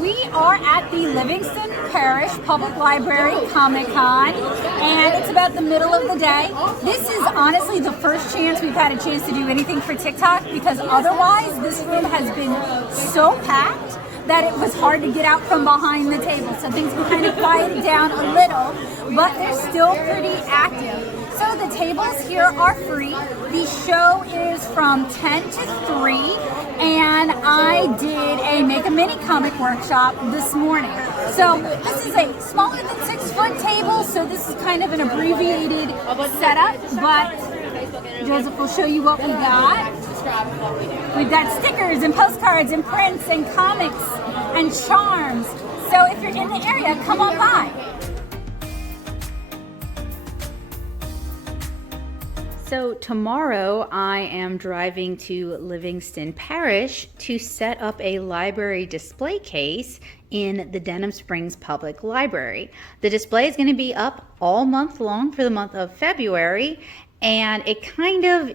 we are at the Livingston Parish Public Library Comic Con, and it's about the middle of the day. This is honestly the first chance we've had a chance to do anything for TikTok, because otherwise this room has been so packed that it was hard to get out from behind the table. So things have kind of quieted down a little, but they're still pretty active. So the tables here are free. The show is from 10 to 3, and I did a Make a Mini comic workshop this morning. So this is a smaller than 6-foot table, so this is kind of an abbreviated setup, but Joseph will show you what we got. We've got stickers and postcards and prints and comics and charms. So if you're in the area, come on by. So tomorrow I am driving to Livingston Parish to set up a library display case in the Denham Springs Public Library. The display is going to be up all month long for the month of February, and it kind of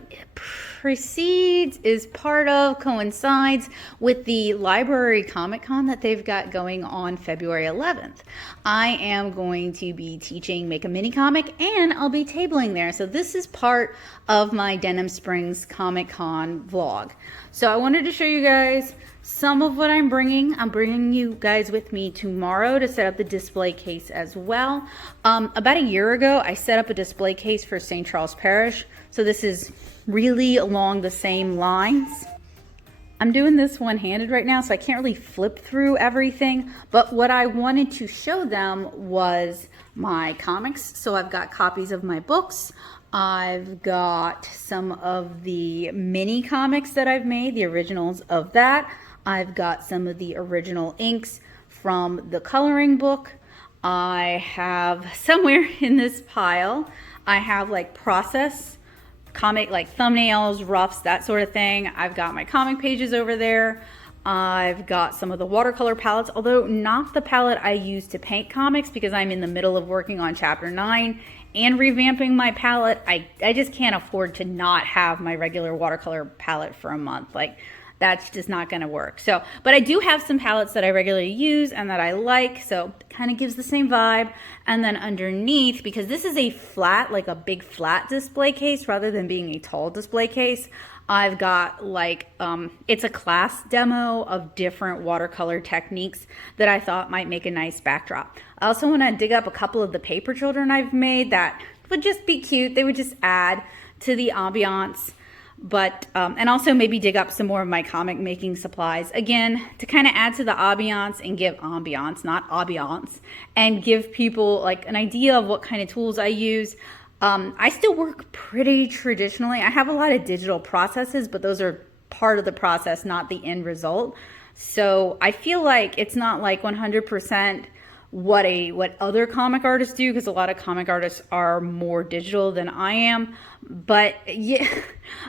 coincides with the Library Comic Con that they've got going on February 11th. I am going to be teaching Make a Mini Comic, and I'll be tabling there. So this is part of my Denham Springs Comic Con vlog. So I wanted to show you guys some of what I'm bringing. I'm bringing you guys with me tomorrow to set up the display case as well. About a year ago, I set up a display case for St. Charles Parish. So this is really along the same lines. I'm doing this one-handed right now, so I can't really flip through everything, but what I wanted to show them was my comics. So I've got copies of my books. I've got some of the mini comics that I've made, the originals of that. I've got some of the original inks from the coloring book. I have somewhere in this pile, I have like process comic, like thumbnails, roughs, that sort of thing. I've got my comic pages over there. I've got some of the watercolor palettes, although not the palette I use to paint comics, because I'm in the middle of working on chapter 9 and revamping my palette. I just can't afford to not have my regular watercolor palette for a month. Like, that's just not going to work. So, but I do have some palettes that I regularly use and that I like, so it kind of gives the same vibe. And then underneath, because this is a flat, like a big flat display case rather than being a tall display case, I've got like, it's a class demo of different watercolor techniques that I thought might make a nice backdrop. I also want to dig up a couple of the paper children I've made that would just be cute. They would just add to the ambiance. But and also maybe dig up some more of my comic making supplies, again, to kind of add to the ambiance and give ambiance, and give people like an idea of what kind of tools I use. I still work pretty traditionally. I have a lot of digital processes, but those are part of the process, not the end result. So I feel like it's not like 100% what other comic artists do, because a lot of comic artists are more digital than I am. But yeah,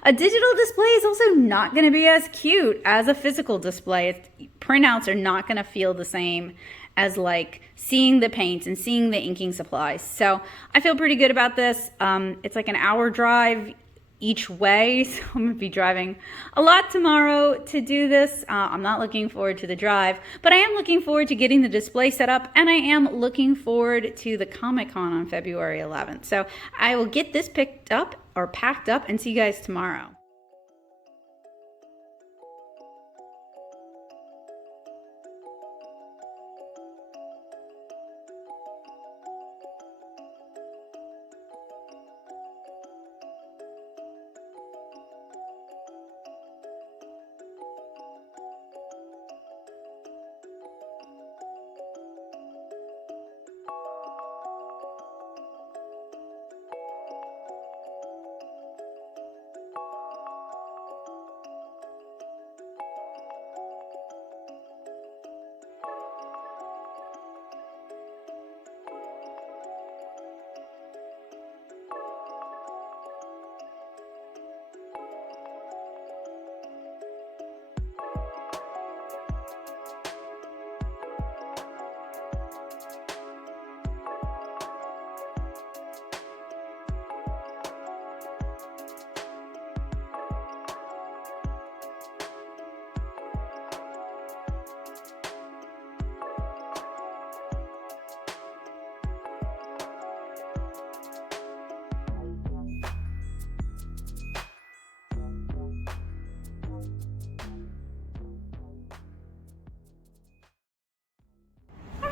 a digital display is also not going to be as cute as a physical display. Printouts are not going to feel the same as like seeing the paints and seeing the inking supplies. So I feel pretty good about this. It's like an hour drive each way, so I'm gonna be driving a lot tomorrow to do this. I'm not looking forward to the drive, but I am looking forward to getting the display set up, and I am looking forward to the Comic Con on February 11th. So I will get this picked up or packed up and see you guys tomorrow.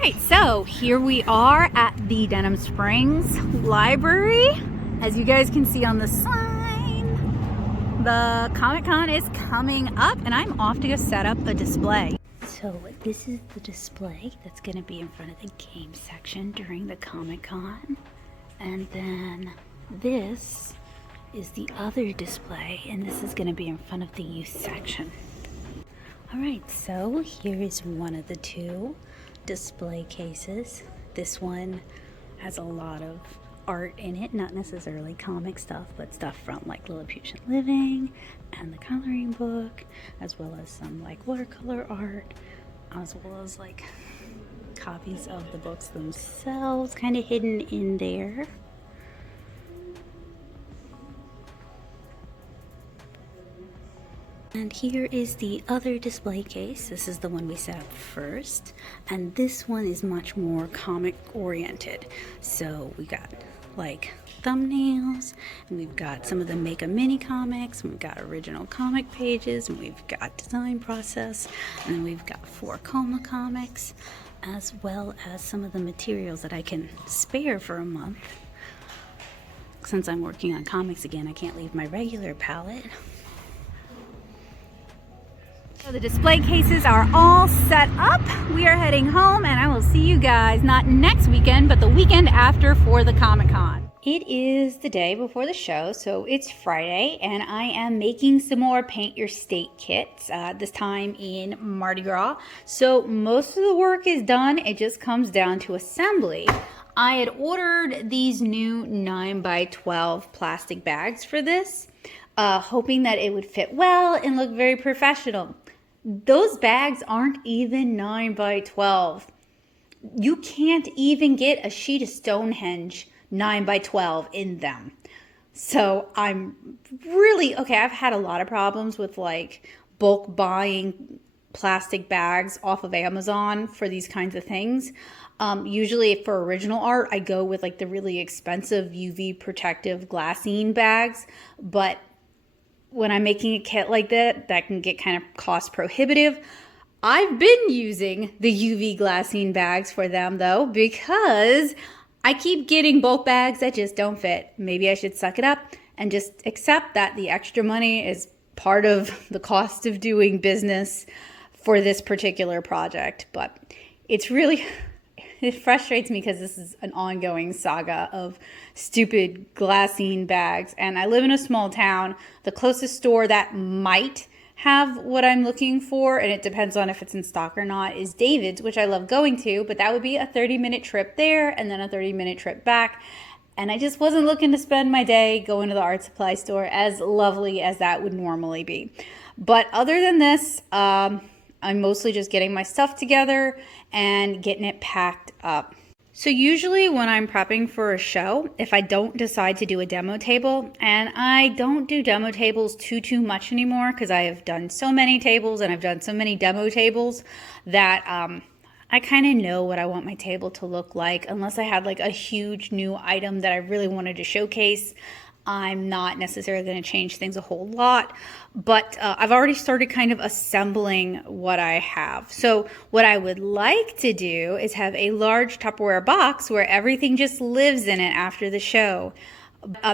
right, so here we are at the Denham Springs Library. As you guys can see on the sign, the Comic-Con is coming up and I'm off to go set up a display. So this is the display that's going to be in front of the game section during the Comic-Con. And then this is the other display, and this is going to be in front of the youth section. Alright, so here is one of the two display cases. This one has a lot of art in it, not necessarily comic stuff, but stuff from like Lilliputian Living and the coloring book, as well as some like watercolor art, as well as like copies of the books themselves kind of hidden in there. And here is the other display case. This is the one we set up first, and this one is much more comic oriented. So we got like thumbnails, and we've got some of the Make a Mini comics, and we've got original comic pages, and we've got design process, and then we've got 4 Coma comics, as well as some of the materials that I can spare for a month. Since I'm working on comics again, I can't leave my regular palette. So the display cases are all set up. We are heading home, and I will see you guys not next weekend, but the weekend after for the Comic-Con. It is the day before the show, so it's Friday, and I am making some more Paint Your State kits, this time in Mardi Gras. So most of the work is done. It just comes down to assembly. I had ordered these new 9x12 plastic bags for this, hoping that it would fit well and look very professional. Those bags aren't even 9x12. You can't even get a sheet of Stonehenge 9x12 in them. So I'm really, okay, I've had a lot of problems with like bulk buying plastic bags off of Amazon for these kinds of things. Usually for original art, I go with like the really expensive UV protective glassine bags, but when I'm making a kit like that can get kind of cost prohibitive. I've been using the UV glassine bags for them though, because I keep getting bulk bags that just don't fit. Maybe I should suck it up and just accept that the extra money is part of the cost of doing business for this particular project. But it's really, it frustrates me because this is an ongoing saga of stupid glassine bags. And I live in a small town. The closest store that might have what I'm looking for, and it depends on if it's in stock or not, is David's, which I love going to, but that would be a 30-minute trip there and then a 30-minute trip back. And I just wasn't looking to spend my day going to the art supply store, as lovely as that would normally be. But other than this, I'm mostly just getting my stuff together and getting it packed up. So usually when I'm prepping for a show, if I don't decide to do a demo table, and I don't do demo tables too much anymore because I have done so many tables and I've done so many demo tables that I kind of know what I want my table to look like. Unless I had like a huge new item that I really wanted to showcase, I'm not necessarily going to change things a whole lot, but I've already started kind of assembling what I have. So what I would like to do is have a large Tupperware box where everything just lives in it after the show.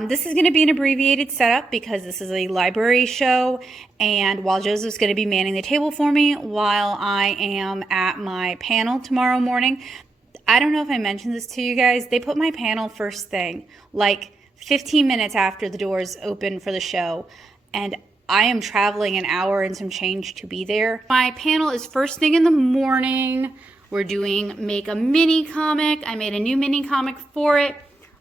This is going to be an abbreviated setup because this is a library show, and while Joseph's going to be manning the table for me while I am at my panel tomorrow morning. I don't know if I mentioned this to you guys. They put my panel first thing, like 15 minutes after the doors open for the show, and I am traveling an hour and some change to be there. My panel is first thing in the morning. We're doing Make a Mini comic. I made a new mini comic for it.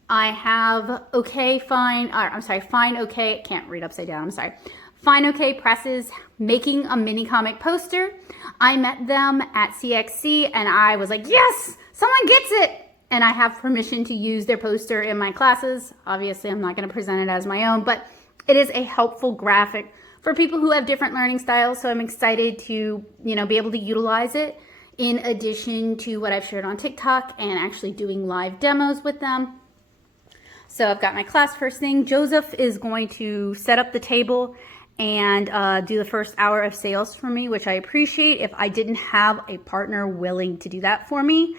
I have Fine OK, can't read upside down, I'm sorry. Fine OK Presses making a mini comic poster. I met them at CXC and I was like, yes, someone gets it. And I have permission to use their poster in my classes. Obviously, I'm not going to present it as my own, but it is a helpful graphic for people who have different learning styles. So I'm excited to, be able to utilize it in addition to what I've shared on TikTok and actually doing live demos with them. So I've got my class first thing. Joseph is going to set up the table and do the first hour of sales for me, which I appreciate. If I didn't have a partner willing to do that for me,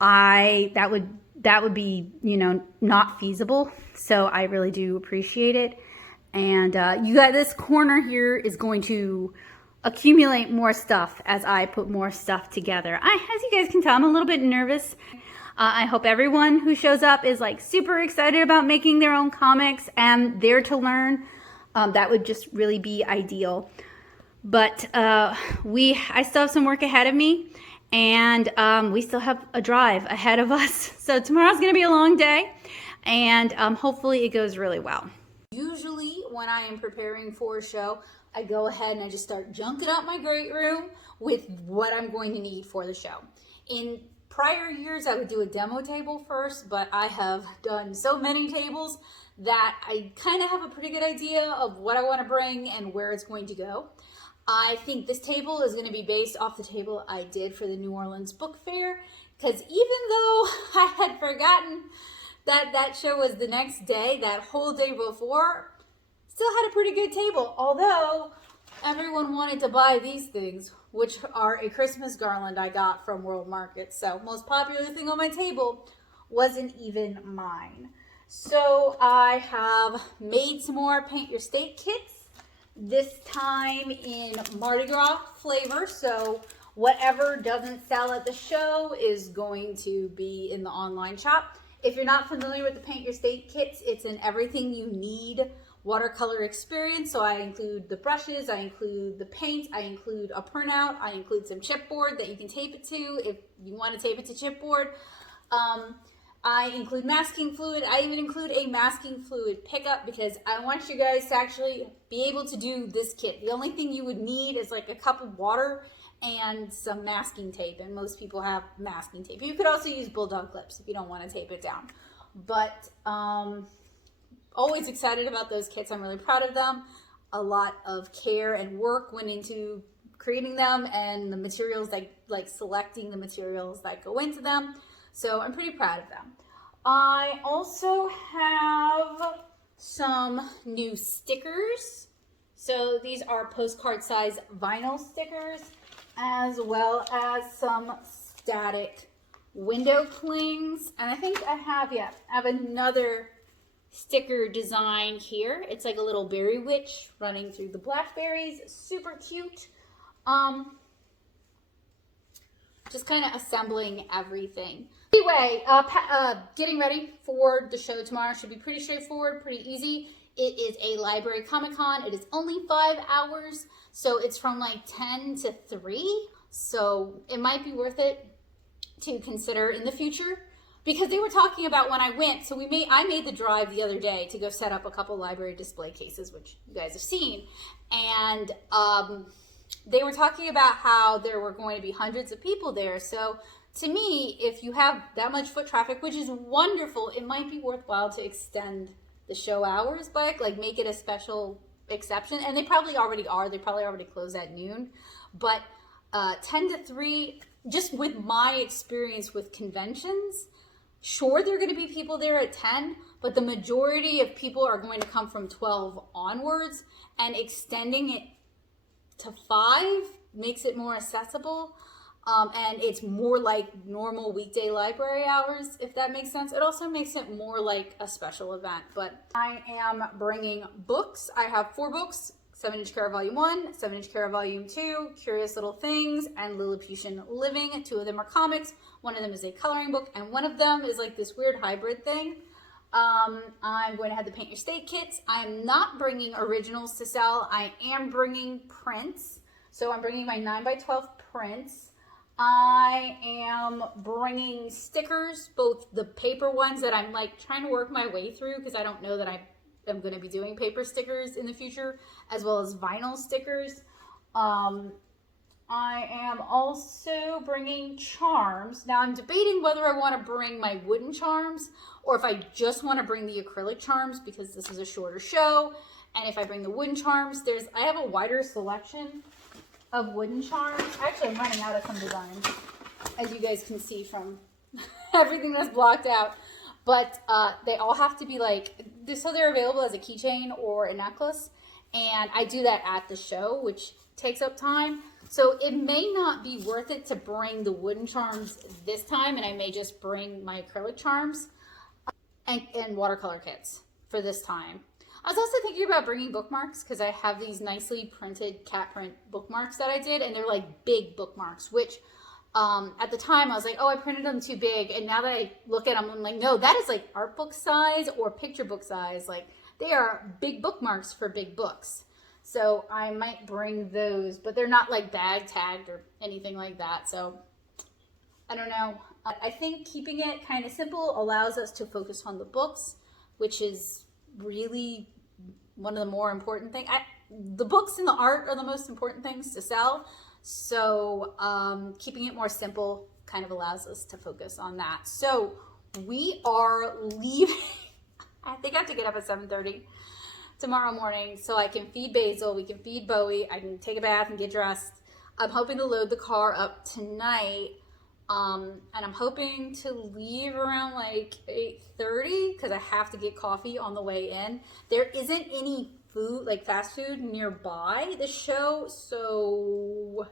that would be, you know, not feasible. So I really do appreciate it. And you got this corner here is going to accumulate more stuff as I put more stuff together. As you guys can tell, I'm a little bit nervous. I hope everyone who shows up is like super excited about making their own comics and there to learn. That would just really be ideal. But I still have some work ahead of me, and we still have a drive ahead of us. So tomorrow's going to be a long day, and hopefully it goes really well. Usually when I am preparing for a show, I go ahead and I just start junking up my great room with what I'm going to need for the show. In prior years, I would do a demo table first, but I have done so many tables that I kind of have a pretty good idea of what I want to bring and where it's going to go. I think this table is going to be based off the table I did for the New Orleans Book Fair, because even though I had forgotten that show was the next day, that whole day before, still had a pretty good table. Although everyone wanted to buy these things, which are a Christmas garland I got from World Market. So most popular thing on my table wasn't even mine. So I have made some more Paint Your State kits. This time in Mardi Gras flavor, so whatever doesn't sell at the show is going to be in the online shop. If you're not familiar with the Paint Your State kits, it's an everything you need watercolor experience. So I include the brushes, I include the paint, I include a printout, I include some chipboard that you can tape it to if you want to tape it to chipboard. I include masking fluid. I even include a masking fluid pickup because I want you guys to actually be able to do this kit. The only thing you would need is like a cup of water and some masking tape, and most people have masking tape. You could also use bulldog clips if you don't want to tape it down. But always excited about those kits. I'm really proud of them. A lot of care and work went into creating them, and the materials, like selecting the materials that go into them. So I'm pretty proud of them. I also have some new stickers. So these are postcard size vinyl stickers, as well as some static window clings. And I think I have another sticker design here. It's like a little berry witch running through the blackberries. Super cute. Just kind of assembling everything. Anyway, getting ready for the show tomorrow should be pretty straightforward, pretty easy. It is a library Comic-Con. It is only 5 hours, so it's from like 10 to 3. So it might be worth it to consider in the future, because they were talking about when I went. So I made the drive the other day to go set up a couple library display cases, which you guys have seen, and they were talking about how there were going to be hundreds of people there. So to me, if you have that much foot traffic, which is wonderful, it might be worthwhile to extend the show hours by, like, make it a special exception. And they probably already are. They probably already close at noon. But 10 to 3, just with my experience with conventions, sure, there are going to be people there at 10, but the majority of people are going to come from 12 onwards, and extending it to 5 makes it more accessible. And it's more like normal weekday library hours, if that makes sense. It also makes it more like a special event. But I am bringing books. I have 4 books: 7-Inch Kara Volume 1, 7-Inch Kara Volume 2, Curious Little Things, and Lilliputian Living. 2 of them are comics. One of them is a coloring book, and one of them is like this weird hybrid thing. I'm going to have the Paint Your State kits. I'm not bringing originals to sell. I am bringing prints. So I'm bringing my 9x12 prints. I am bringing stickers, both the paper ones that I'm like trying to work my way through, because I don't know that I am going to be doing paper stickers in the future, as well as vinyl stickers. I am also bringing charms. Now I'm debating whether I want to bring my wooden charms or if I just want to bring the acrylic charms, because this is a shorter show. And if I bring the wooden charms, I have a wider selection of wooden charms. Actually, I'm running out of some designs, as you guys can see from everything that's blocked out. But they all have to be like this, so they're available as a keychain or a necklace. And I do that at the show, which takes up time. So it may not be worth it to bring the wooden charms this time, and I may just bring my acrylic charms and watercolor kits for this time. I was also thinking about bringing bookmarks because I have these nicely printed cat print bookmarks that I did, and they're like big bookmarks, which at the time I was like, oh, I printed them too big. And now that I look at them, I'm like, no, that is like art book size or picture book size. Like they are big bookmarks for big books. So I might bring those, but they're not like bag tagged or anything like that. So I don't know. I think keeping it kind of simple allows us to focus on the books, which is really one of the more important things. The books and the art are the most important things to sell. So keeping it more simple kind of allows us to focus on that. So we are leaving. I think I have to get up at 7:30 tomorrow morning so I can feed Basil, we can feed Bowie, I can take a bath and get dressed. I'm hoping to load the car up tonight, and I'm hoping to leave around like 8:30 because I have to get coffee on the way in. There isn't any food, like fast food nearby the show, so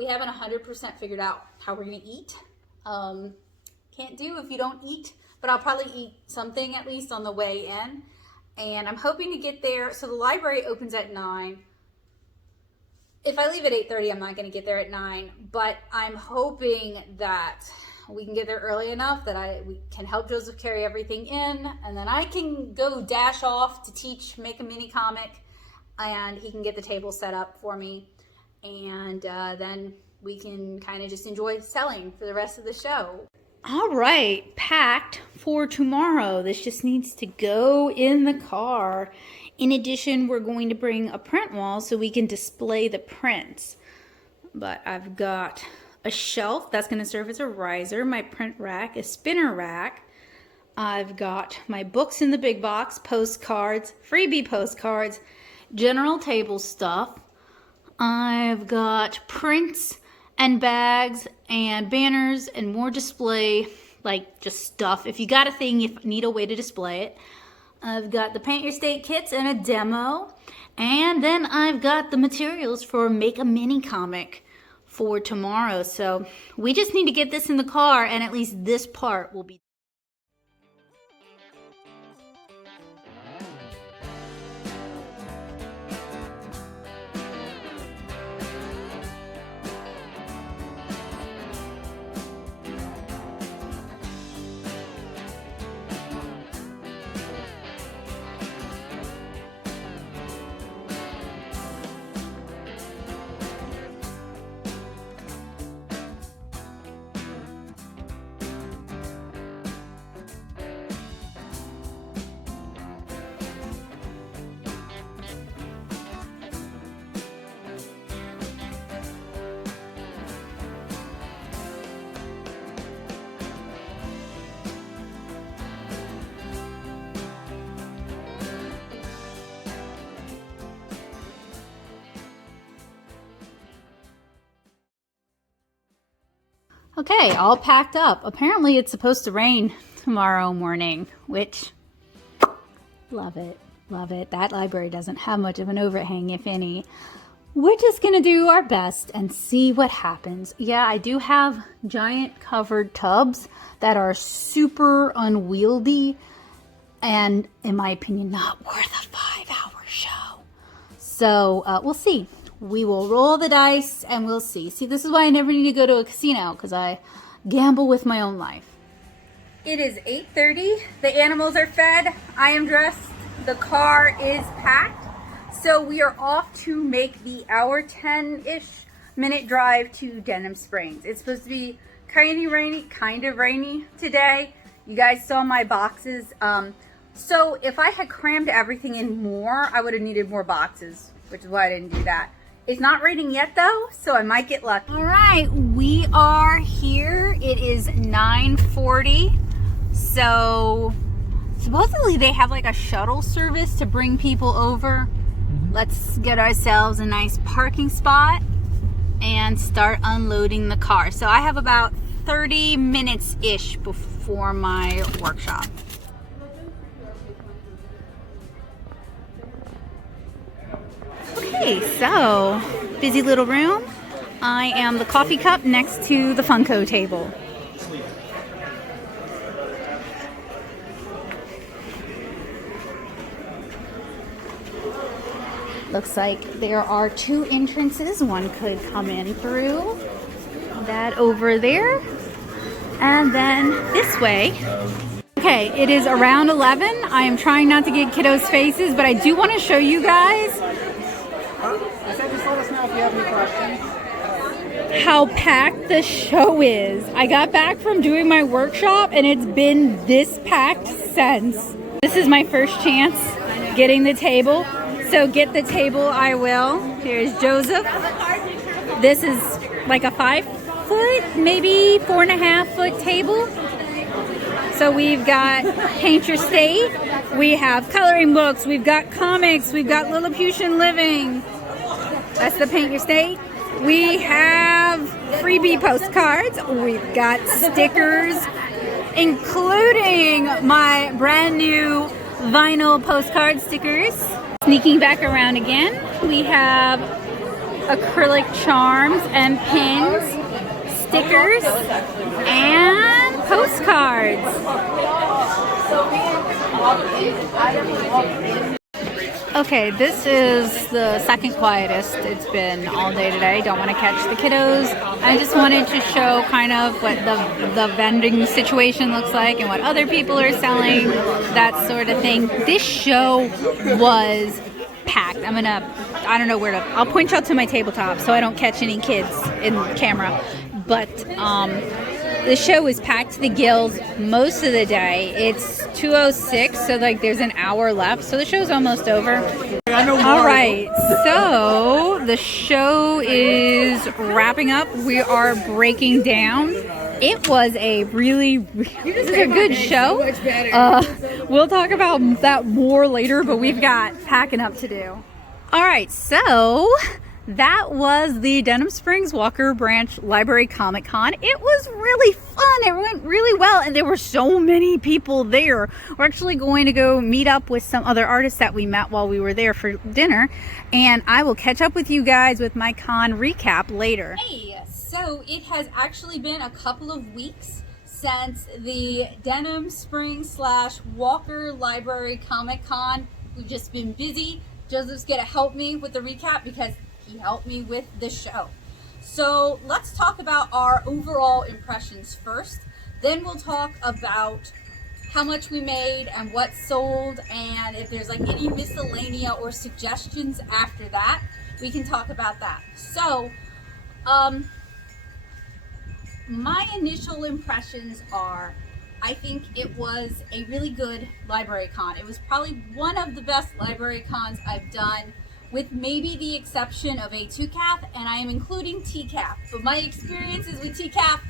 we haven't 100% figured out how we're gonna eat. Can't do if you don't eat, but I'll probably eat something at least on the way in. And I'm hoping to get there. So the library opens at 9. If I leave at 8:30, I'm not going to get there at 9. But I'm hoping that we can get there early enough that we can help Joseph carry everything in. And then I can go dash off to teach, make a mini comic. And he can get the table set up for me. And then we can kind of just enjoy selling for the rest of the show. All right, packed for tomorrow. This just needs to go in the car. In addition, we're going to bring a print wall so we can display the prints. But I've got a shelf that's going to serve as a riser, my print rack, a spinner rack. I've got my books in the big box, postcards, freebie postcards, general table stuff. I've got prints and bags and banners and more display, like just stuff. If you got a thing, you need a way to display it. I've got the Paint Your State kits and a demo. And then I've got the materials for Make a Mini Comic for tomorrow. So we just need to get this in the car, and at least this part will be. Okay, all packed up. Apparently it's supposed to rain tomorrow morning, which, love it, love it. That library doesn't have much of an overhang, if any. We're just gonna do our best and see what happens. Yeah, I do have giant covered tubs that are super unwieldy and, in my opinion, not worth a 5-hour show. So we'll see. We will roll the dice and we'll see. See, this is why I never need to go to a casino, because I gamble with my own life. It is 8:30. The animals are fed. I am dressed. The car is packed. So we are off to make the hour 10-ish minute drive to Denham Springs. It's supposed to be kind of rainy today. You guys saw my boxes. So if I had crammed everything in more, I would have needed more boxes, which is why I didn't do that. It's not raining yet though, so I might get lucky. All right, we are here. It is 9:40. So supposedly they have like a shuttle service to bring people over. Let's get ourselves a nice parking spot and start unloading the car. So I have about 30 minutes-ish before my workshop. Okay, so busy little room. I am the coffee cup next to the Funko table. Looks like there are 2 entrances. One could come in through that over there, and then this way. Okay, it is around 11. I am trying not to get kiddos' faces, but I do want to show you guys how packed the show is. I got back from doing my workshop and it's been this packed since. This is my first chance getting the table. So get the table I will. Here's Joseph. This is like a 5 foot, maybe 4.5 foot table. So we've got Paint Your State. We have coloring books. We've got comics. We've got Lilliputian Living. That's the Paint Your State. We have freebie postcards. We've got stickers, including my brand new vinyl postcard stickers. Sneaking back around again, we have acrylic charms and pins, stickers, and postcards. Okay, this is the second quietest it's been all day today. Don't want to catch the kiddos. I just wanted to show kind of what the vending situation looks like and what other people are selling, that sort of thing. This show was packed. I don't know where to, I'll point y'all to my tabletop so I don't catch any kids in camera. But the show was packed to the gills most of the day. It's 2:06, so like there's an hour left. So the show's almost over. All right, so the show is wrapping up. We are breaking down. It was a really good show. We'll talk about that more later, but we've got packing up to do. All right, so that was the Denham Springs Walker Branch Library Comic Con. It was really fun. It went really well, and there were so many people there. We're actually going to go meet up with some other artists that we met while we were there for dinner, and I will catch up with you guys with my con recap later. Hey, so it has actually been a couple of weeks since the Denham Springs / Walker Library Comic Con. We've just been busy. Joseph's gonna help me with the recap because he helped me with the show. So let's talk about our overall impressions first. Then we'll talk about how much we made and what sold, and if there's like any miscellanea or suggestions after that, we can talk about that. So my initial impressions are, I think it was a really good library con. It was probably one of the best library cons I've done, with maybe the exception of a TCAF, and I am including TCAF. But my experiences with TCAF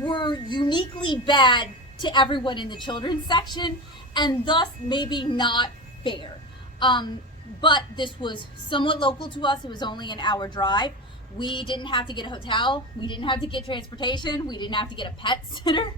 were uniquely bad to everyone in the children's section, and thus maybe not fair. But this was somewhat local to us. It was only an hour drive. We didn't have to get a hotel. We didn't have to get transportation. We didn't have to get a pet sitter.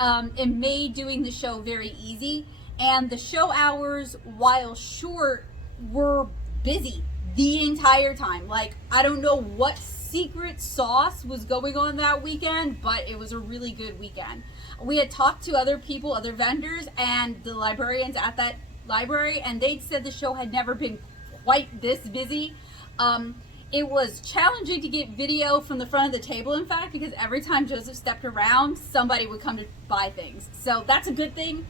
It made doing the show very easy. And the show hours, while short, were busy the entire time. Like, I don't know what secret sauce was going on that weekend, but it was a really good weekend. We had talked to other people, other vendors, and the librarians at that library, and they said the show had never been quite this busy. It was challenging to get video from the front of the table, in fact, because every time Joseph stepped around, somebody would come to buy things. So that's a good thing.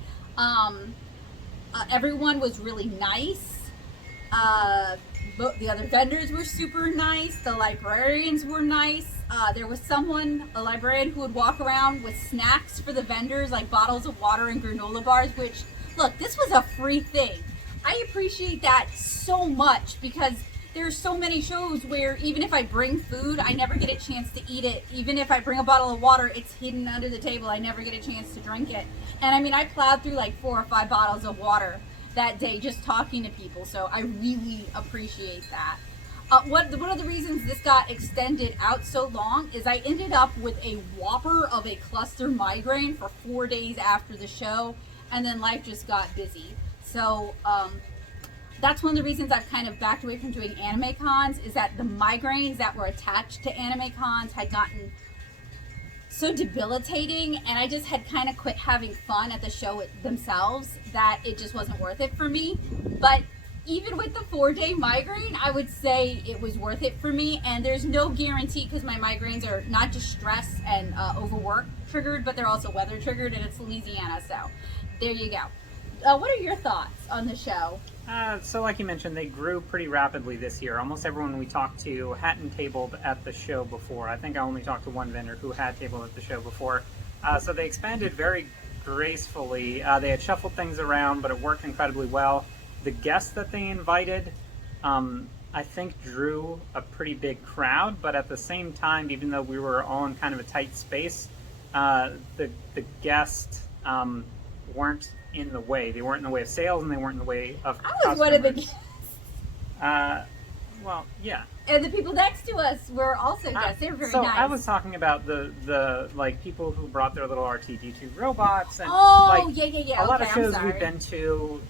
Everyone was really nice. The other vendors were super nice. The librarians were nice. There was a librarian who would walk around with snacks for the vendors, like bottles of water and granola bars, which, look, this was a free thing. I appreciate that so much because there's so many shows where even if I bring food, I never get a chance to eat it. Even if I bring a bottle of water, it's hidden under the table. I never get a chance to drink it. And I mean, I plowed through like 4 or 5 bottles of water that day just talking to people. So I really appreciate that. One of the reasons this got extended out so long is I ended up with a whopper of a cluster migraine for 4 days after the show, and then life just got busy. So that's one of the reasons I've kind of backed away from doing anime cons, is that the migraines that were attached to anime cons had gotten so debilitating, and I just had kind of quit having fun at the show themselves, that it just wasn't worth it for me. But even with the 4-day migraine, I would say it was worth it for me. And there's no guarantee, because my migraines are not just stress and overwork triggered, but they're also weather triggered, and it's Louisiana. So there you go. What are your thoughts on the show? So like you mentioned, they grew pretty rapidly this year. Almost everyone we talked to hadn't tabled at the show before. I think I only talked to one vendor who had tabled at the show before. So they expanded very gracefully. They had shuffled things around, but it worked incredibly well. The guests that they invited, I think, drew a pretty big crowd, but at the same time, even though we were all in kind of a tight space, the guests weren't in the way. They weren't in the way of sales, and they weren't in the way of customers. I was one of the guests. Well, yeah. And the people next to us were also guests. They were very so nice. I was talking about the like people who brought their little R2D2 robots, and yeah. A lot of Okay, shows we've been to,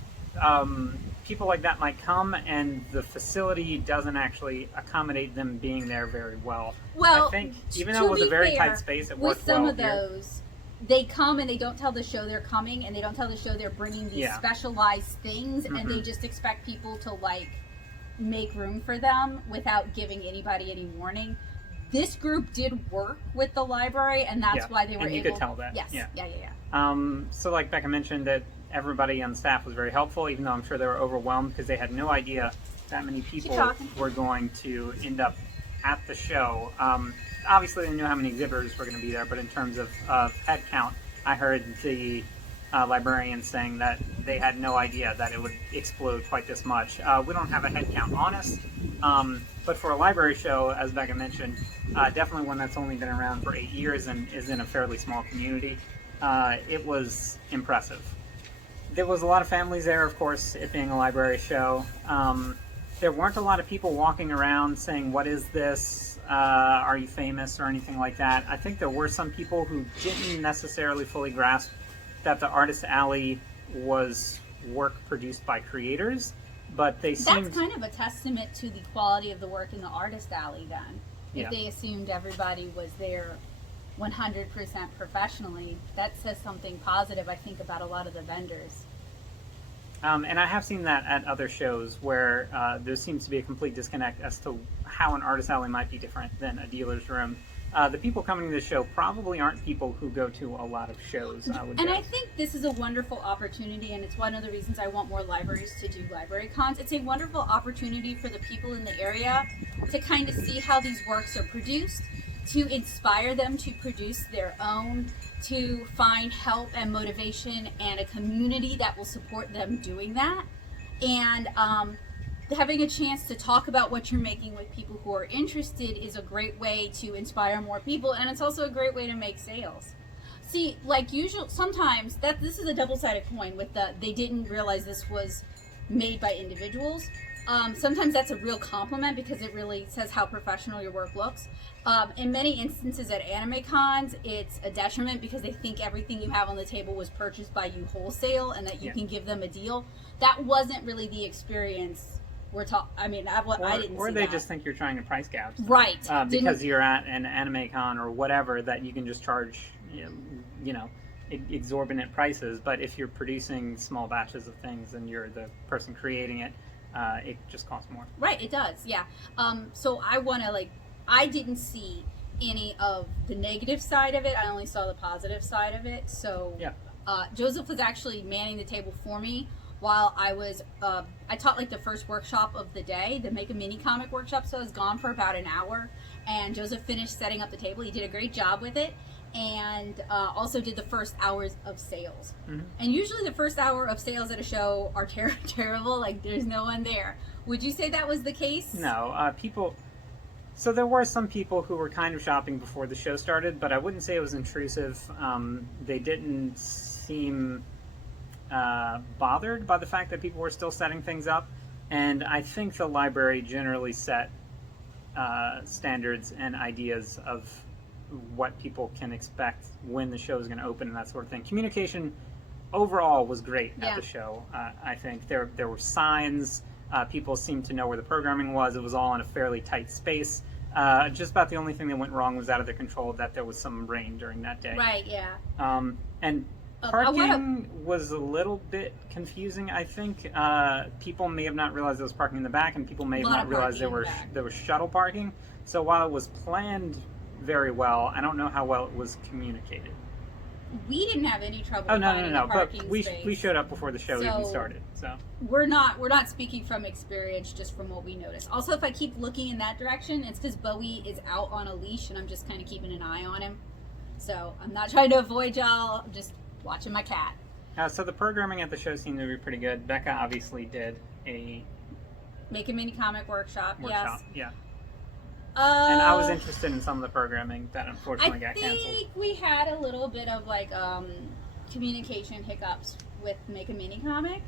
people like that might come, and the facility doesn't actually accommodate them being there very well. Well, I think even though it was a very fair, tight space, it with worked some well of here. those, they come and they don't tell the show they're coming, and they don't tell the show they're bringing these specialized things, and they just expect people to like make room for them without giving anybody any warning. This group did work with the library, and that's why they were and you able. could tell that. Yes. Yeah. So like Becca mentioned, that everybody on staff was very helpful, even though I'm sure they were overwhelmed because they had no idea that many people were going to end up at the show. Obviously, they knew how many exhibitors were going to be there, but in terms of head count, I heard the librarians saying that they had no idea that it would explode quite this much. We don't have a head count on us, but for a library show, as Becca mentioned, definitely one that's only been around for 8 years and is in a fairly small community, it was impressive. There was a lot of families there, of course, it being a library show. There weren't a lot of people walking around saying, "What is this? Are you famous?" or anything like that. I think there were some people who didn't necessarily fully grasp that the Artist Alley was work produced by creators, but they seemed... That's kind of a testament to the quality of the work in the Artist Alley, then. If they assumed everybody was there 100% professionally, that says something positive, I think, about a lot of the vendors. And I have seen that at other shows where there seems to be a complete disconnect as to how an Artist Alley might be different than a dealer's room. The people coming to the show probably aren't people who go to a lot of shows, I would guess. I think this is a wonderful opportunity, and it's one of the reasons I want more libraries to do library cons. It's a wonderful opportunity for the people in the area to kind of see how these works are produced, to inspire them to produce their own, to find help and motivation and a community that will support them doing that. And having a chance to talk about what you're making with people who are interested is a great way to inspire more people, and it's also a great way to make sales. See, like usual, sometimes this is a double-sided coin with they didn't realize this was made by individuals. Sometimes that's a real compliment because it really says how professional your work looks. In many instances at anime cons, it's a detriment because they think everything you have on the table was purchased by you wholesale and that you can give them a deal. That wasn't really the experience we're talking. I mean, I didn't see Or they that. just think you're trying to price gouge them. Right. Because you're at an anime con or whatever, that you can just charge, exorbitant prices. But if you're producing small batches of things and you're the person creating it, it just costs more. Right, it does, yeah. So I didn't see any of the negative side of it. I only saw the positive side of it. So Joseph was actually manning the table for me while I was, I taught like the first workshop of the day, the Make a Mini Comic workshop, so I was gone for about an hour, and Joseph finished setting up the table. He did a great job with it, and also did the first hours of sales. Mm-hmm. And usually the first hour of sales at a show are terrible, like there's no one there. Would you say that was the case? No, so there were some people who were kind of shopping before the show started, but I wouldn't say it was intrusive. They didn't seem bothered by the fact that people were still setting things up, and I think the library generally set standards and ideas of what people can expect when the show is going to open and that sort of thing. Communication overall was great at the show. I think there were signs, People seemed to know where the programming was. It was all in a fairly tight space. Just about the only thing that went wrong was out of their control, that there was some rain during that day. Right, yeah. And parking was a little bit confusing, I think. People may have not realized there was parking in the back, and people may have not realized there was shuttle parking. So while it was planned very well, I don't know how well it was communicated. We didn't have any trouble finding a parking but space. we showed up before the show even started. So we're not speaking from experience, just from what we noticed. Also, if I keep looking in that direction, it's because Bowie is out on a leash, and I'm just kind of keeping an eye on him. So I'm not trying to avoid y'all. I'm just watching my cat. So the programming at the show seemed to be pretty good. Becca obviously did a Make a mini comic workshop. Yes. Yeah. And I was interested in some of the programming that unfortunately got canceled. I think we had a little bit of like communication hiccups with Make a Mini Comic.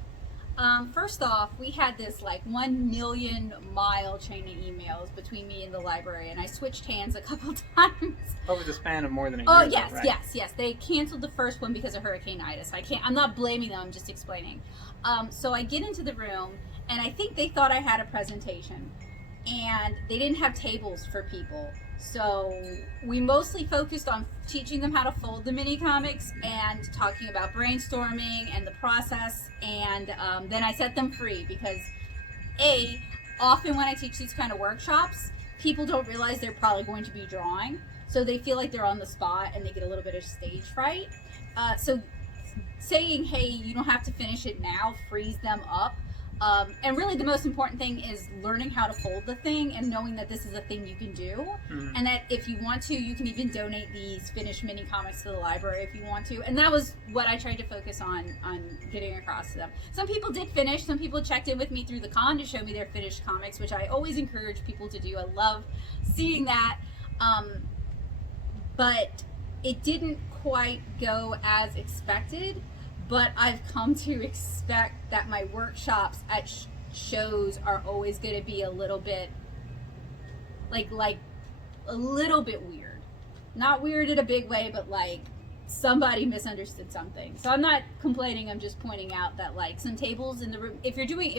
First off, we had this like 1 million mile chain of emails between me and the library, and I switched hands a couple times. Over the span of more than a year. Oh yes, right? yes. They canceled the first one because of hurricane-itis. I'm not blaming them. I'm just explaining. So I get into the room, and I think they thought I had a presentation. And they didn't have tables for people, so we mostly focused on teaching them how to fold the mini comics and talking about brainstorming and the process, and then I set them free because often when I teach these kind of workshops, people don't realize they're probably going to be drawing, so they feel like they're on the spot and they get a little bit of stage fright. So saying, hey, you don't have to finish it now, frees them up. And really the most important thing is learning how to fold the thing and knowing that this is a thing you can do. Mm-hmm. And that if you want to, you can even donate these finished mini comics to the library if you want to. And that was what I tried to focus on getting across to them. Some people did finish. Some people checked in with me through the con to show me their finished comics, which I always encourage people to do. I love seeing that. But it didn't quite go as expected. But I've come to expect that my workshops at shows are always going to be a little bit, like a little bit weird. Not weird in a big way, but like somebody misunderstood something. So I'm not complaining. I'm just pointing out that like some tables in the room. If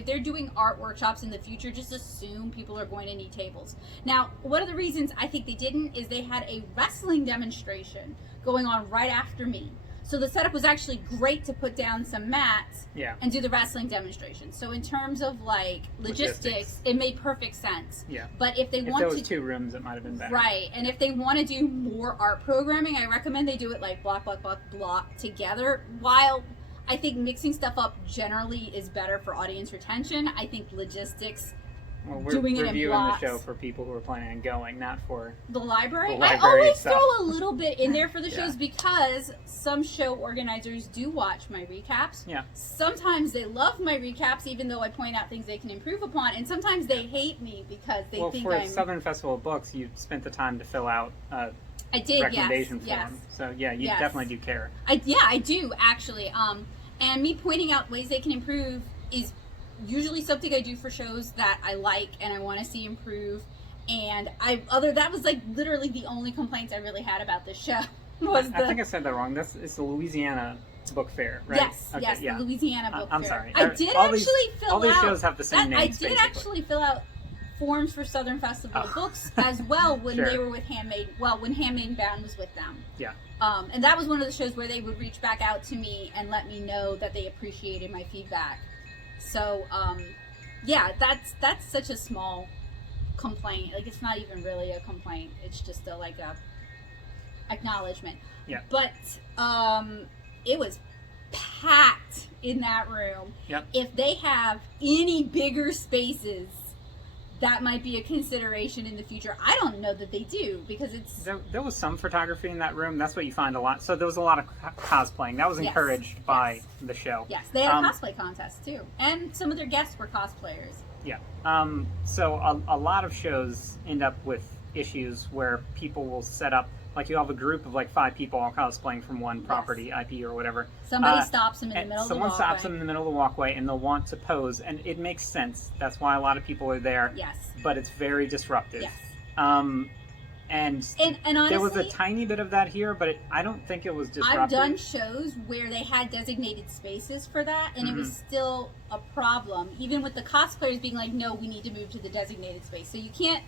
they're doing art workshops in the future, just assume people are going to need tables. Now, one of the reasons I think they didn't is they had a wrestling demonstration going on right after me. So the setup was actually great to put down some mats and do the wrestling demonstration. So in terms of like logistics, it made perfect sense. Yeah. But if there was 2 rooms, it might have been better. Right. And if they want to do more art programming, I recommend they do it like block together. While I think mixing stuff up generally is better for audience retention, I think logistics. Well, we're reviewing the show for people who are planning on going, not for the library. I always itself. Throw a little bit in there for the shows because some show organizers do watch my recaps. Yeah. Sometimes they love my recaps, even though I point out things they can improve upon, and sometimes they hate me because they think for Southern Festival of Books, you spent the time to fill out recommendation form. Yes. So yeah, you definitely do care. I do actually. And me pointing out ways they can improve is usually something I do for shows that I like and I want to see improve. And that was like literally the only complaints I really had about this show. I think I said that wrong. It's the Louisiana Book Fair, right? Yes, okay, yes, the Louisiana Book Fair. I'm sorry. I did actually fill out. All these shows have the same names. I did actually fill out forms for Southern Festival of Books as well when they were with Handmade. Well, when Handmade Bound was with them. Yeah. And that was one of the shows where they would reach back out to me and let me know that they appreciated my feedback. So, that's such a small complaint. Like, it's not even really a complaint. It's just a acknowledgement. Yeah. But, it was packed in that room. Yep. If they have any bigger spaces, that might be a consideration in the future. I don't know that they do because there was some photography in that room. That's what you find a lot. So there was a lot of cosplaying. That was encouraged by the show. Yes, they had a cosplay contest too, and some of their guests were cosplayers. Yeah. So a lot of shows end up with issues where people will set up. Like you have a group of like 5 people all cosplaying from one property, IP or whatever. Somebody stops them in the middle of the walkway. Someone stops them in the middle of the walkway and they'll want to pose. And it makes sense. That's why a lot of people are there. Yes. But it's very disruptive. Yes. And honestly, there was a tiny bit of that here, but I don't think it was disruptive. I've done shows where they had designated spaces for that, and it was still a problem, even with the cosplayers being like, no, we need to move to the designated space. So you can't,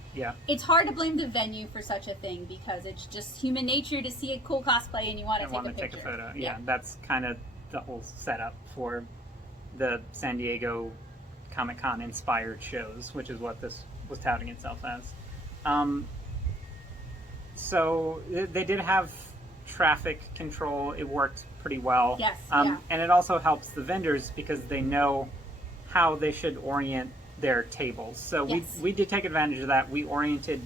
it's hard to blame the venue for such a thing, because it's just human nature to see a cool cosplay and you want to take a photo. Yeah, that's kind of the whole setup for the San Diego Comic-Con inspired shows, which is what this was touting itself as. So they did have traffic control. It worked pretty well. Yes. And it also helps the vendors because they know how they should orient their tables. So we did take advantage of that. We oriented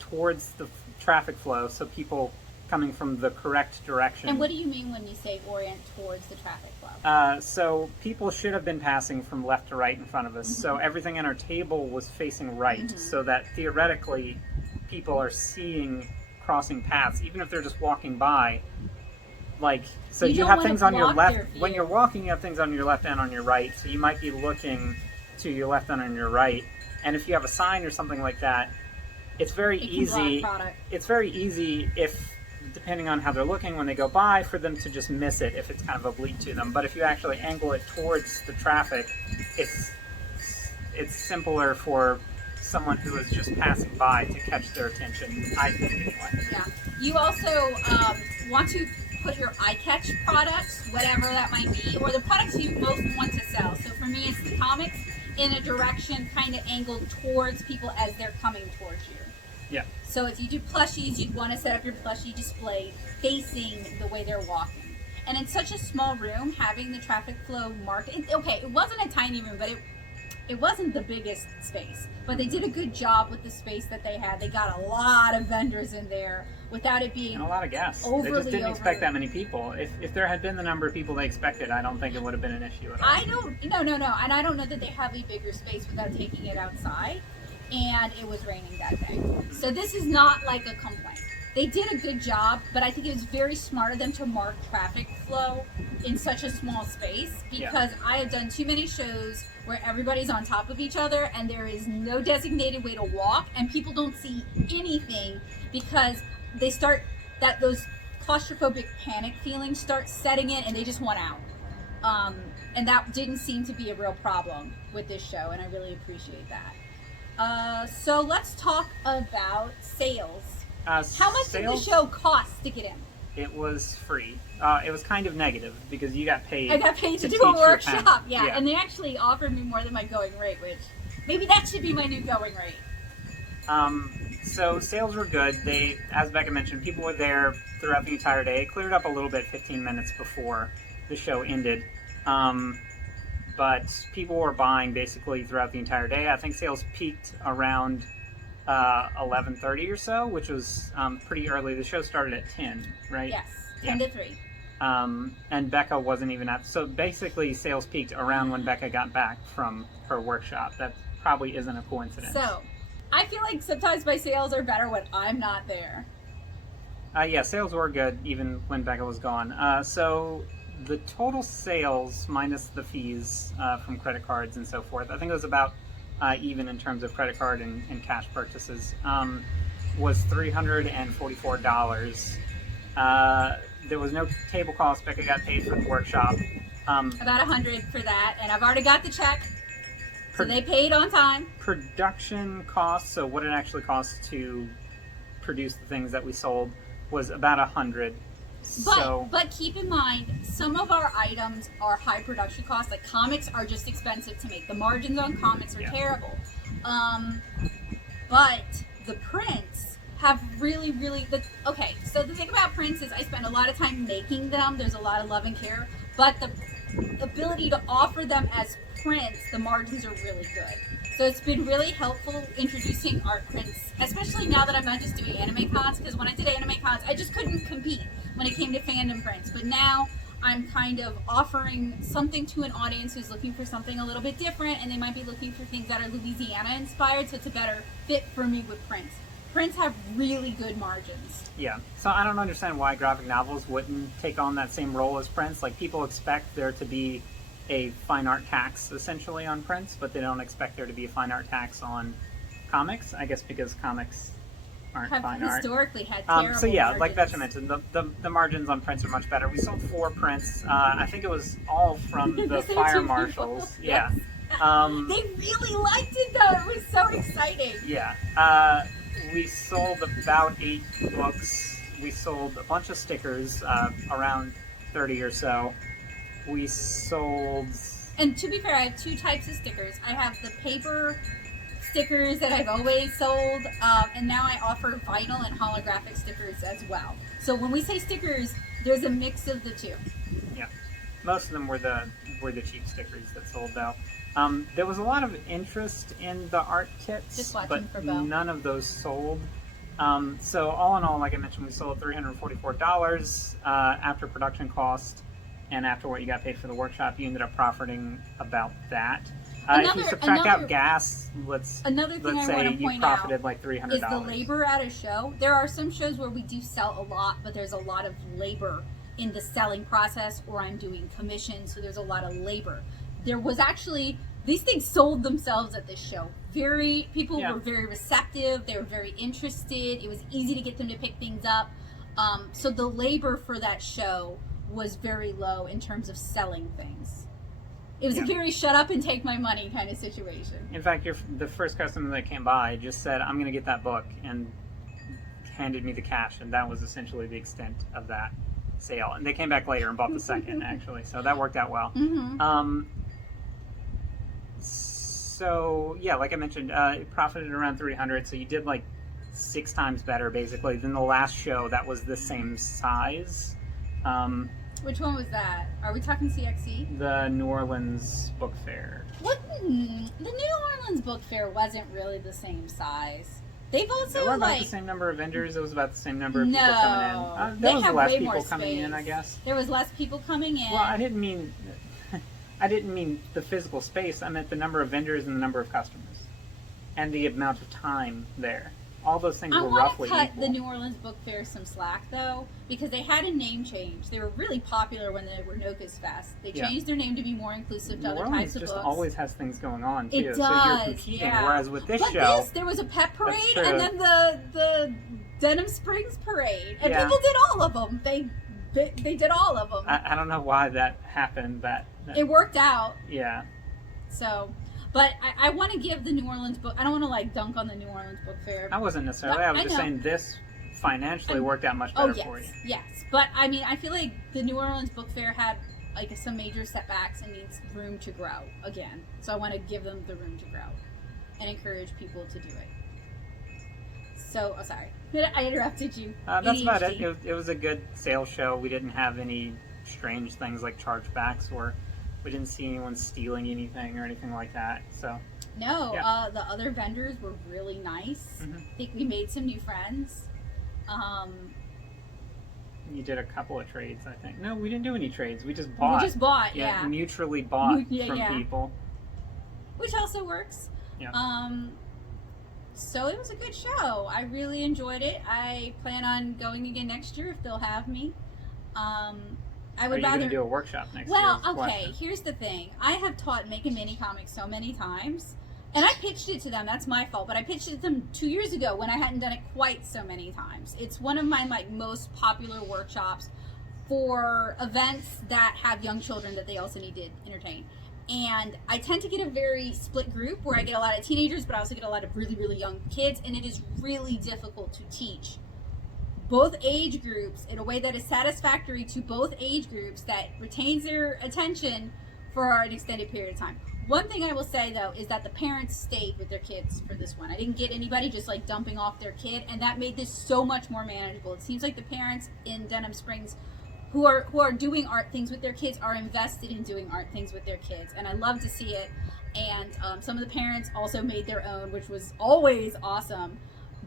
towards the traffic flow, so people coming from the correct direction. And what do you mean when you say orient towards the traffic flow? So people should have been passing from left to right in front of us. So everything on our table was facing right, so that theoretically people are seeing crossing paths, even if they're just walking by. Like, so you have things on your left. When you're walking, you have things on your left and on your right. So you might be looking to your left and on your right. And if you have a sign or something like that, it's very easy. It's very easy if, depending on how they're looking when they go by, for them to just miss it if it's kind of oblique to them. But if you actually angle it towards the traffic, it's simpler for someone who is just passing by to catch their attention, I think, anyway. Yeah. You also want to put your eye-catch products, whatever that might be, or the products you most want to sell. So for me, it's the comics in a direction kind of angled towards people as they're coming towards you. Yeah. So if you do plushies, you'd want to set up your plushie display facing the way they're walking. And in such a small room, having the traffic flow marked, okay, it wasn't a tiny room, but it wasn't the biggest space, but they did a good job with the space that they had. They got a lot of vendors in there without it being and a lot of guests. They just didn't expect that many people. If there had been the number of people they expected, I don't think it would have been an issue at all. No. And I don't know that they have a bigger space without taking it outside. And it was raining that day. So this is not like a complaint. They did a good job, but I think it was very smart of them to mark traffic flow in such a small space, because I have done too many shows where everybody's on top of each other and there is no designated way to walk and people don't see anything because they start those claustrophobic panic feelings start setting in and they just want out. And that didn't seem to be a real problem with this show, and I really appreciate that. So let's talk about sales. How much did the show cost to get in? It was free. It was kind of negative because you got paid. I got paid to do a workshop, yeah. And they actually offered me more than my going rate, which maybe that should be my new going rate. So sales were good. They, as Becca mentioned, people were there throughout the entire day. It cleared up a little bit 15 minutes before the show ended. But people were buying basically throughout the entire day. I think sales peaked around 11:30 or so, which was pretty early. The show started at 10, right? Yes, 10 to 3. And Becca wasn't even at... So basically sales peaked around when Becca got back from her workshop. That probably isn't a coincidence. So, I feel like sometimes my sales are better when I'm not there. Yeah, sales were good even when Becca was gone. So the total sales minus the fees from credit cards and so forth, I think it was about even in terms of credit card and cash purchases, was $344. There was no table cost. Becca got paid for the workshop. About $100 for that, and I've already got the check, so they paid on time. Production costs, so what it actually cost to produce the things that we sold, was about $100. But keep in mind, some of our items are high production costs. Like comics are just expensive to make. The margins on comics are terrible. But the prints have really, okay, so the thing about prints is I spend a lot of time making them. There's a lot of love and care. But the ability to offer them as prints, the margins are really good. So it's been really helpful introducing art prints, especially now that I'm not just doing anime cons, because when I did anime cons, I just couldn't compete when it came to fandom prints. But now I'm kind of offering something to an audience who's looking for something a little bit different, and they might be looking for things that are Louisiana inspired, so it's a better fit for me with prints. Prints have really good margins. Yeah, so I don't understand why graphic novels wouldn't take on that same role as prints. Like, people expect there to be a fine art tax essentially on prints, but they don't expect there to be a fine art tax on comics, I guess because comics aren't have fine art. historically had terrible So yeah, margins. like Betcha mentioned, the margins on prints are much better. We sold 4 prints. I think it was all from the The same fire 2 people. marshals. Yeah. They really liked it though. It was so exciting. Yeah. We sold about 8 books. We sold a bunch of stickers, around 30 or so. We sold... And to be fair, I have 2 types of stickers. I have the paper stickers that I've always sold, and now I offer vinyl and holographic stickers as well. So when we say stickers, there's a mix of the 2. Yeah. Most of them were the cheap stickers that sold though. There was a lot of interest in the art kits, Just watching but for Bo. none of those sold. So all in all, like I mentioned, we sold $344 after production cost, and after what you got paid for the workshop, you ended up profiting about that. If you subtract out gas, let's thing I say want to you point profited out like $300. is the labor at a show. There are some shows where we do sell a lot, but there's a lot of labor in the selling process, or I'm doing commissions, so there's a lot of labor. There was actually, these things sold themselves at this show. People were very receptive, they were very interested, it was easy to get them to pick things up. So the labor for that show was very low in terms of selling things. It was a very shut up and take my money kind of situation. In fact, the first customer that came by just said, I'm going to get that book, and handed me the cash, and that was essentially the extent of that sale. And they came back later and bought the second, actually, so that worked out well. Mm-hmm. So, yeah, like I mentioned, it profited around $300, so you did like 6 times better, basically, than the last show that was the same size. Which one was that? Are we talking CXC? The New Orleans Book Fair. What? The New Orleans Book Fair wasn't really the same size. They've also There were about like the same number of vendors. It was about the same number of people No. coming in. They There was have less way people more coming in, space. I guess. there was less people coming in. Well, I didn't mean the physical space. I meant the number of vendors and the number of customers, and the amount of time there. All those things I were want roughly to cut equal. the New Orleans Book Fair some slack though, because they had a name change. They were really popular when they were Noka's Fest. They changed their name to be more inclusive to New other Orleans types of just books. always has things going on too. It So you're does, competing. yeah. Whereas with this but show, there was a pet parade true. and then the Denham Springs parade, and Yeah. people did all of them. They did all of them. I don't know why that happened. That It worked out. yeah. So, but I want to give the New Orleans book. I don't want to like dunk on the New Orleans Book Fair. I wasn't necessarily. But I was I just know. saying this financially worked out much better yes, for you. yes. But I mean, I feel like the New Orleans Book Fair had like some major setbacks and needs room to grow again. So I want to give them the room to grow and encourage people to do it. So, oh, sorry, I interrupted you. That's about it. ADHD. It was a good sales show. We didn't have any strange things like chargebacks, or we didn't see anyone stealing anything or anything like that. So No, Yeah. the other vendors were really nice. Mhm. I think we made some new friends. you did a couple of trades, I think. No, we didn't do any trades. We just bought. We just bought, yeah. Mutually bought Yeah, from yeah. people. Which also works. Yeah. So it was a good show. I really enjoyed it. I plan on going again next year if they'll have me. I Are would you rather going to do a workshop next year? Well, is the okay, question. here's the thing. I have taught Make a Mini Comic so many times, and I pitched it to them. That's my fault, but I pitched it to them 2 years ago when I hadn't done it quite so many times. It's one of my like most popular workshops for events that have young children that they also need to entertain. And I tend to get a very split group where I get a lot of teenagers, but I also get a lot of really, really young kids, and it is really difficult to teach both age groups in a way that is satisfactory to both age groups, that retains their attention for an extended period of time. One thing I will say though is that the parents stayed with their kids for this one. I didn't get anybody just like dumping off their kid, and that made this so much more manageable. It seems like the parents in Denham Springs who are doing art things with their kids are invested in doing art things with their kids, and I love to see it. And some of the parents also made their own, which was always awesome.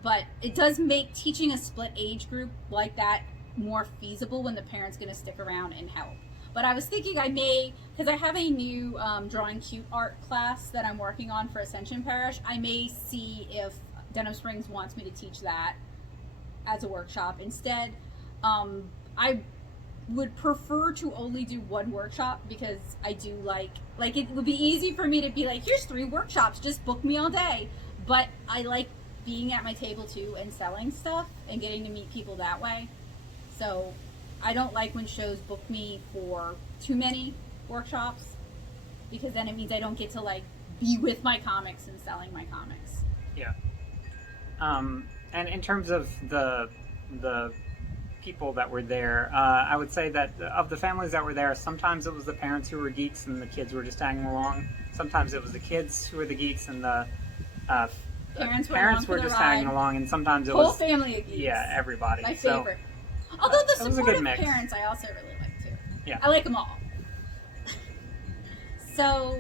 But it does make teaching a split age group like that more feasible when the parent's going to stick around and help. But I was thinking I may, because I have a new drawing cute art class that I'm working on for Ascension Parish, I may see if Denham Springs wants me to teach that as a workshop. Instead, I would prefer to only do one workshop, because I do like it would be easy for me to be like, here's 3 workshops, just book me all day. But I like being at my table too and selling stuff and getting to meet people that way. So I don't like when shows book me for too many workshops, because then it means I don't get to like be with my comics and selling my comics. Yeah. And in terms of the people that were there, I would say that of the families that were there, sometimes it was the parents who were geeks and the kids were just tagging along. Sometimes it was the kids who were the geeks and the parents were just tagging along, and sometimes it was whole family of geeks. Yeah, everybody. My favorite. Although the supportive parents I also really like too. Yeah. I like them all. So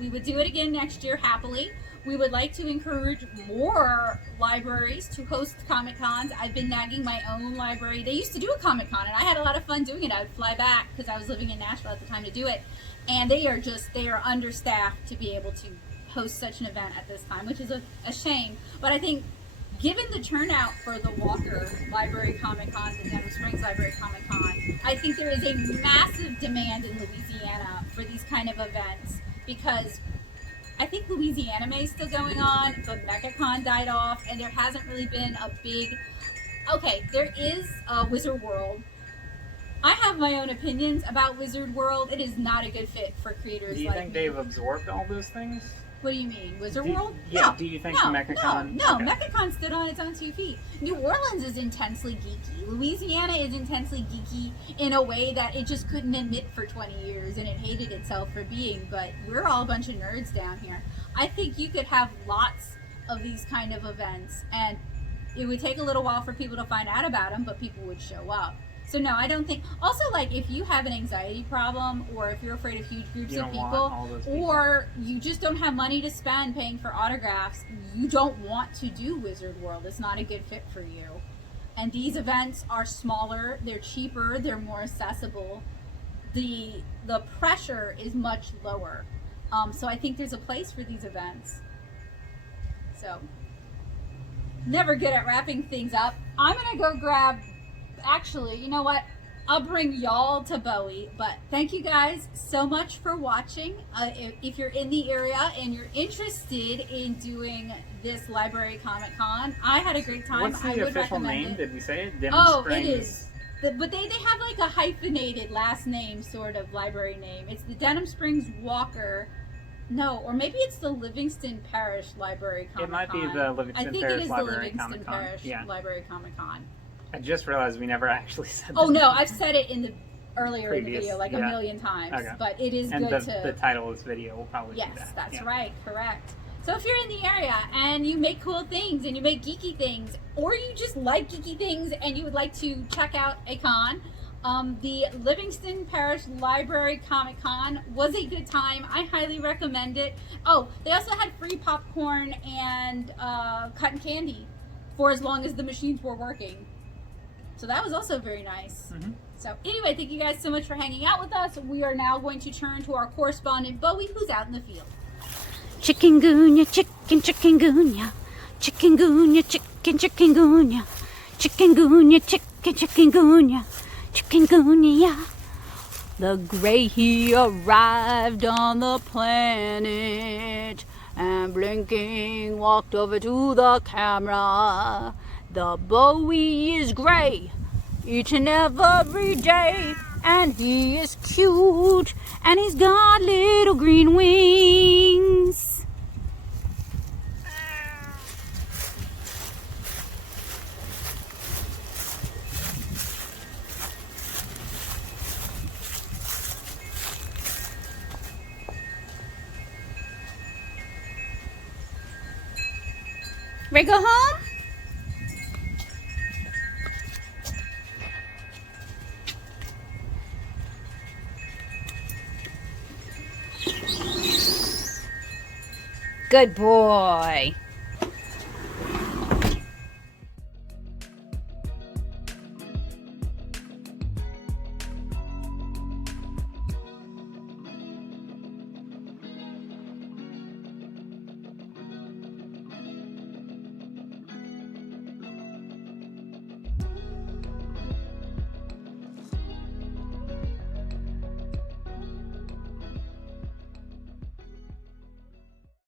we would do it again next year happily. We would like to encourage more libraries to host Comic Cons. I've been nagging my own library. They used to do a Comic Con, and I had a lot of fun doing it. I would fly back because I was living in Nashville at the time to do it. And they are understaffed to be able to host such an event at this time, which is a shame. But I think given the turnout for the Walker Library Comic Con, the Denver Springs Library Comic Con, I think there is a massive demand in Louisiana for these kind of events, because I think Louisiana May is still going on, but MechaCon died off, and there hasn't really been a big... Okay, there is Wizard World. I have my own opinions about Wizard World. It is not a good fit for creators like me. Do you think they've absorbed all those things? What do you mean? Wizard World? Yeah, no, do you think no, MechaCon... No, okay. MechaCon stood on its own 2 feet. New Orleans is intensely geeky. Louisiana is intensely geeky in a way that it just couldn't admit for 20 years, and it hated itself for being, but we're all a bunch of nerds down here. I think you could have lots of these kind of events, and it would take a little while for people to find out about them, but people would show up. So no, I don't think... Also, like, if you have an anxiety problem, or if you're afraid of huge groups of people, or you just don't have money to spend paying for autographs, you don't want to do Wizard World. It's not a good fit for you. And these events are smaller, they're cheaper, they're more accessible. The pressure is much lower. So I think there's a place for these events. So, never good at wrapping things up. I'm gonna go grab... Actually, you know what? I'll bring y'all to Bowie, but thank you guys so much for watching. If you're in the area and you're interested in doing this Library Comic Con, I had a great time. What's the official name? Did we say it? It is. But they have like a hyphenated last name sort of library name. It's the Denham Springs Walker. No, or maybe it's the Livingston Parish Library Comic Con. It might be the Livingston Parish Library Comic Con. I think it is the Livingston Parish Library Comic Con. I just realized we never actually said that. Oh no, I've said it in the earlier in the video like a million times. Okay. But it is and good to... the title of this video will probably be that. Yes, that's right, correct. So if you're in the area and you make cool things and you make geeky things, or you just like geeky things and you would like to check out a con, the Livingston Parish Library Comic Con was a good time. I highly recommend it. Oh, they also had free popcorn and cotton candy for as long as the machines were working. So that was also very nice. Mm-hmm. So anyway, thank you guys so much for hanging out with us. We are now going to turn to our correspondent, Bowie, who's out in the field. Chikungunya, chikungunya. Chikungunya, chikungunya. Chikungunya, chikungunya. Chikungunya. The gray, he arrived on the planet and blinking walked over to the camera. The Bowie is gray each and every day, and he is cute, and he's got little green wings. Ready to go home? Good boy.